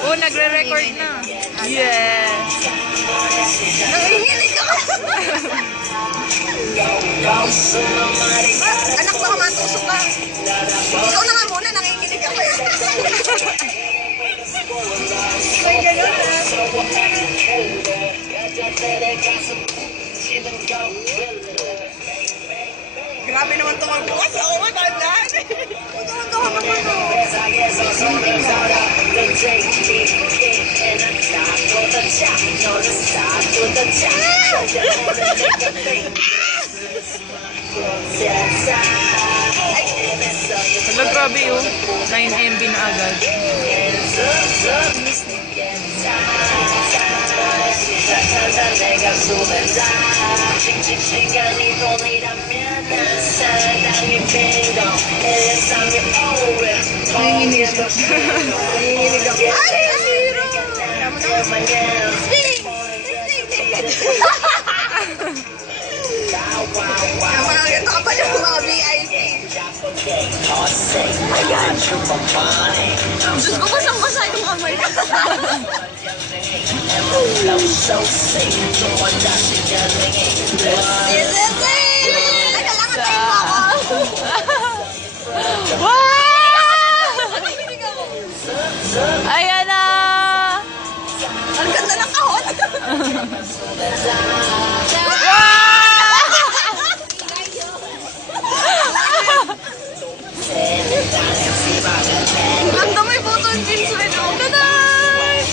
Oh, nagre-record na. Yes. Nangihilig ka ka. Anak, baka matusok ka. Ikaw na nga muna, nangihilig ako. May gano'n na. Grabe naman ito magbukas. Ako nga, tandaan. Ito naman ito. Hala, grabe yun. 9 MB na agad. Nangihilig ako. Ay, zero! Sting! Parang ito ka pa yung mga VIP. Ayan! Diyos ko, basang-basa yung kamay na. Ay, kailangan tayo ako. Wow! Ayan na! Ang ganda ng kahon. Ang ganda, may button jeans rin ako. Taday!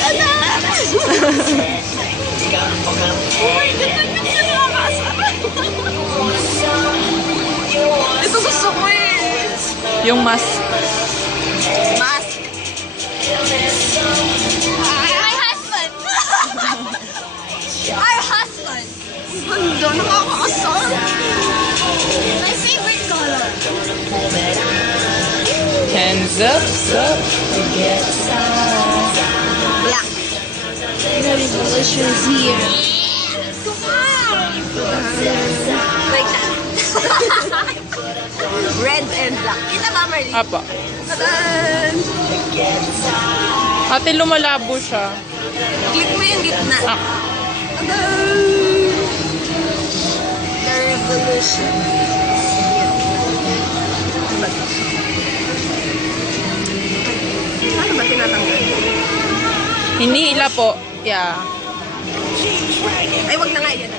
Taday! Oh my God, ang ganda ng kasama. Ito gusto ko eh. Yung mask. Mask. My husband. Our husband. Ang ganda, nakakaasar. My favorite color. Hands up, up. Black. Very delicious here. Come on. Like that. Red and black. Kita ba, Marley? Apa. Tadan! Ate, lumalabo siya. Click mo yung gitna. Ah. Tadan! The revolution. Ano ba tinatanggal? Hinihila po. Yeah. Ay, wag na nga yan.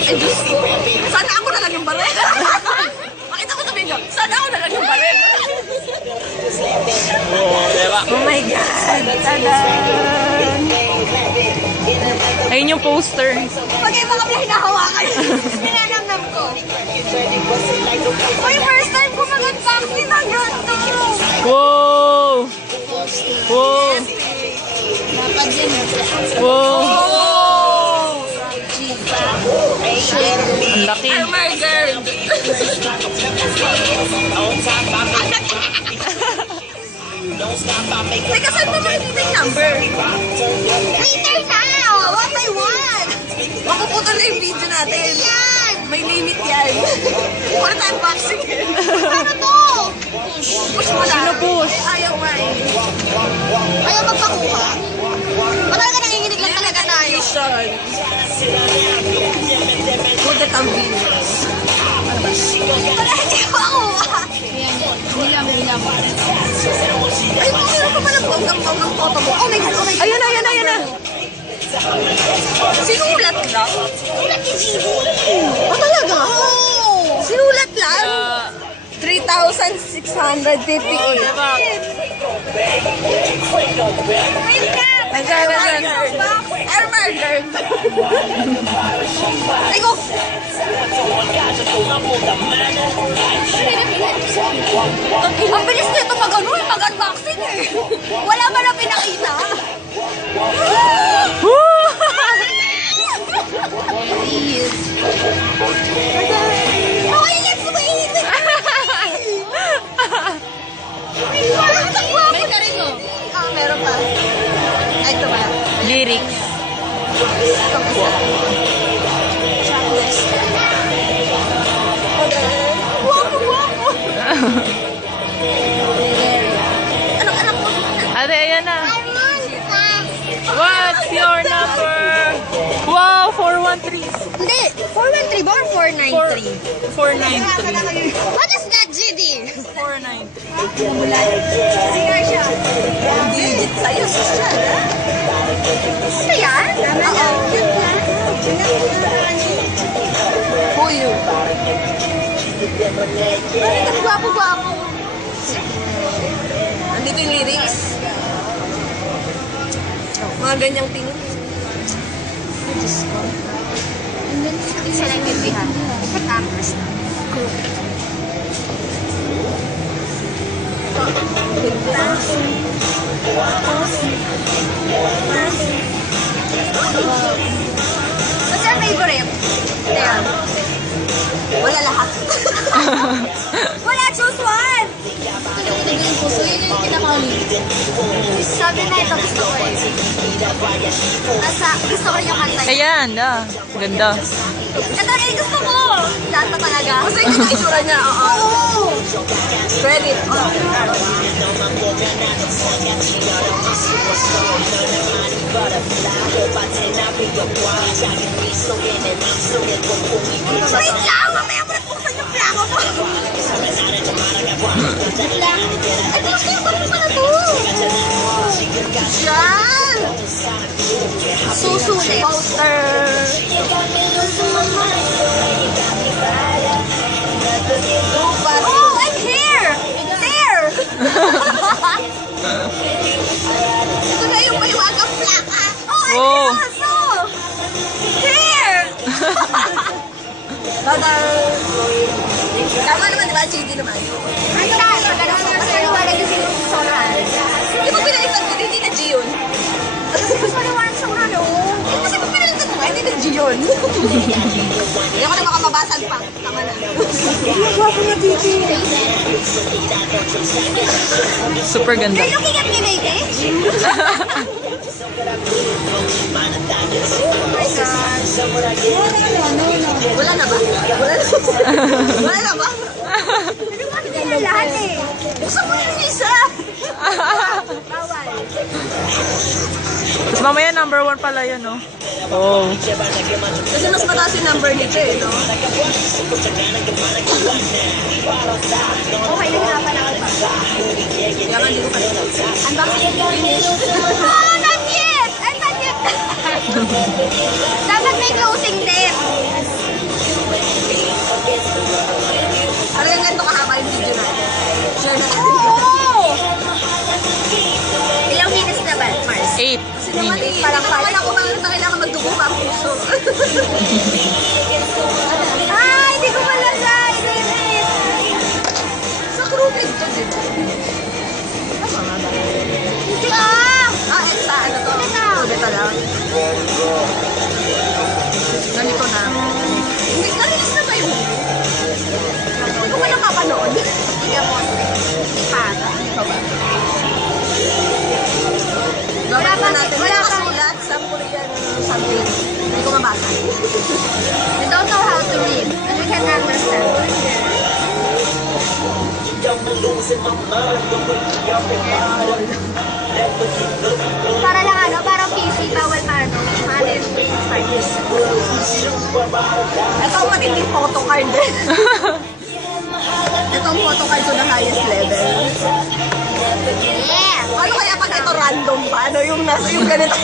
Ay, Diyos ko. Sana ako na lang yung baril. Makita ko sa video. Sana ako na lang yung baril. Oh my God. Tadan! Ayun yung poster. Pag iba kami hinahawakan, pinanamnam ko. Uy, first time ko mag-unboxing ng ganito. Wow! Wow! Dapat din. Wow! Oh! Ang laki. Farmer girl. Teka, saan mo makikita yung number? Later na! What I want! Mapuputol na yung video natin. Yan! May limit yan. Wala tayong boxing. Ano to? Push mo lang. Sino push? Ayaw nga eh. Ayaw magpakuha. Wala ka nanginginig lang talaga tayo. Good at ang video. Wala, hindi ko makuha. Nilam. Ay, meron pa pala bonggang photo mo. Oh my God, oh my God. Ayan na, ayan na, ayan na. Sinulat lang? Sinulat ni GD. Oh, talaga? Sinulat lang? 3,658. Oh, diba? Nagkakaroon. Airburger. Ay, go! Ang bilis nito mag-ano eh, mag-unboxing eh. Wala ba na pinakita? Okay, let's wait! May ka rin mo? Ah, meron pa. Ay, ito ba? Lyrics. Checklist. Guwapo, guwapo! Anong anak mo? Ate, ayan na. What's your number? Wow, 413. Hindi, 413 ba or 493? 493. What is that, GD? 493. Singer siya. Digit sa'yo, social, ha? Ito yan? Oo. Uy. Ang gwapo-gwapo. Andito yung lyrics. Mga ganyang tingin. Diyos ko. Hindi sila nagbibihan. Farmers What's your favorite? Ayan. Wala lahat. Wala, choose one! Ito yung puso, yun yung pinakali. Sabi na ito, gusto ko eh. Gusto ko yung kanta yun. Ayan, ganda. Ito yung gusto ko! Lahat na talaga. Gusto yung itsura niya, oo. Credit. Wait lang! Mamaya mo nagpuksan yung plako mo! Ay, bakit yung parang pala to? Yan! Susulit. Poster. Oh, I'm here! There! Ito na yung mahiwagang plaka. Oh, I'm Wow. here also! Here! Tada! Tama naman, di ba? GD naman. Ay, tama. Mas maliwanag yung sinusuran. Di ba pinalitan ko? Hindi na G yun. Mas maliwanag sa mga no? Kasi pag pinalitan mo, hindi na G yun. Hindi ako na makababasag pa. Tama na. Gwapo na, GD. Super ganda. You're looking at me, baby? Oh my God. Wala na ba? Wala na ba? Hindi na lahat eh. Gusto mo yung isa. Bawal. Tapos mamaya number 1 pala yun, no? Oh. Kasi mas mataas yung number nito eh, no? Okay, nahirapan ako pa. Kaya nga, hindi ko pa rin. Unboxing finish. Oh, not yet! I'm not yet! Dapat may closing din. Talagang ganito kahaba yung video natin. Share natin. Oo! Ilang minutes na ba, Mars? 8 minutes. Parang kailangan ko kailangan magdugo pa ang puso. Ay, hindi ko malagay. Sa crewmate to, di ba? Hindi Etat. Ano to? Etat lang. Ganito na. Hindi, nalilis na ba yung hindi ko walang kapanood. Hindi ako. Para. Hindi ko ba? Wala pa natin. Wala kasulat sa Korean something. Hindi ko mabasa. We don't know how to read. And we can't understand. Para lang ano, parang PC, bawal maano, maano yung files. Ito ang matinding photocard din. Ito ang photocard to the highest level. Yeah! Ano kaya pag ito random pa? Ano yung nasa yung ganito?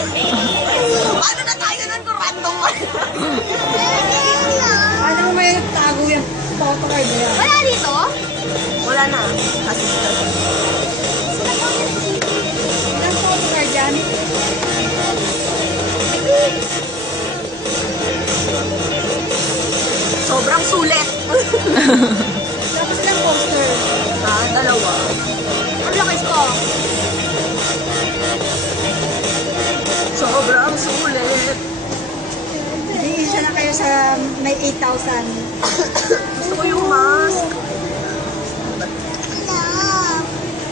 Paano na tayo nun kung random pa? Ano may tago yung photocard niya? Wala dito? Wala na. Kasi Ilang photocard yan? sobrang sulit. Tapos ilang poster? Dalawa. Ang lakas ko. Sobrang sulit. Hindi, isa na kayo sa may 8,000. Gusto ko yung mask.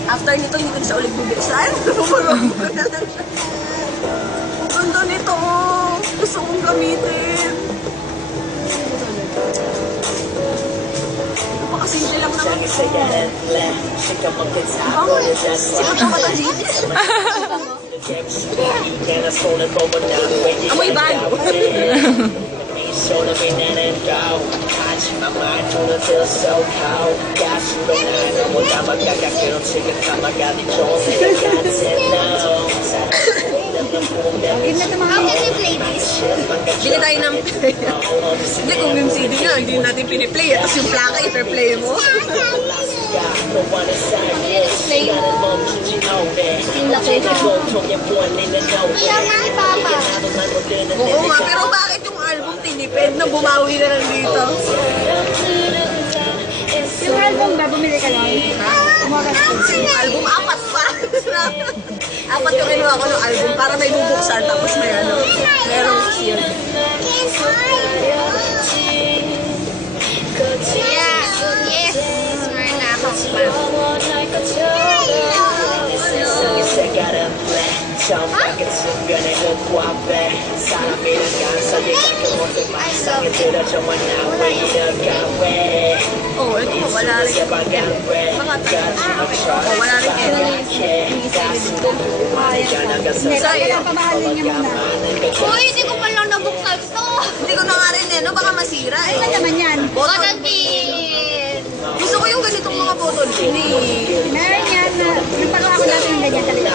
After nito, hindi ko siya ulit bubuksan. Ganda nito. Gusto kong gamitin. Hindi ko pa kasi Simple lang naman. Sikat mo ba ito, G? Amoy bago. How can you play this? Bili tayo ng play. Hindi, kung yung CD nga, hindi natin piniplay. Tapos yung plaka, i-play mo. Play. Yung laki. Kaya nga ni Papa. Oo nga, pero bakit yung album tinipid na bumawi na lang dito? Yung album ba, bumili ka lang? Yung album, apat pa. Apat yung kinuha ko ng album para may bubuksan tapos may ano, merong seal. Yeah, yes. Marna ako pa. Oh, ito po, wala rin yung mga oh, wala rin yung Kailangan pamahalin niya muna. Uy, hindi ko pa lang nabuksan to. Hindi ko na nga rin no? Baka masira eh. Ano naman yan? Bottle pin. Gusto ko yung ganitong mga bottle pin eh. Meron yan. Nagpagawa ko dati ng ganyan talaga.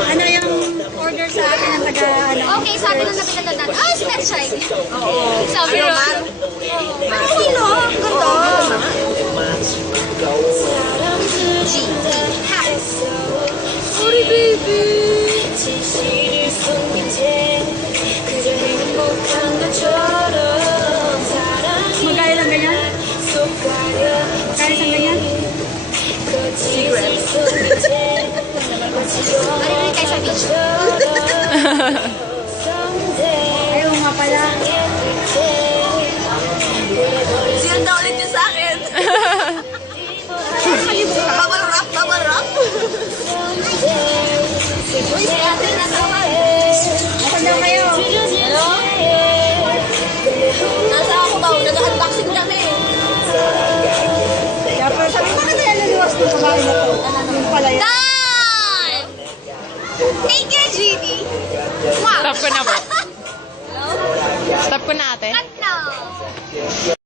Ano yung order sa akin ng taga, ano? Okay, sabi nung napinatan natin. Ah, snatch side. Oo. Sabi Ano ron. man? Pero okay no? Ang ganda. Sorry baby. Magkaya lang ganyan? Kaya isang ganyan? Secret. Ano rin kayo sa beach? Ayaw nga pala. Sinundan ulit yun sa akin. Bubble wrap, bubble wrap. Uy, si ate na naman. Nasaan daw kayo? Hello? Nasa ako daw, nag-unboxing kami. Kaya pero sabi ko kasi luluwas ng babae na to. Yung pala yan. Done! Thank you, GD. Wow. Stop ko na po. Stop ko na ate. Cut now.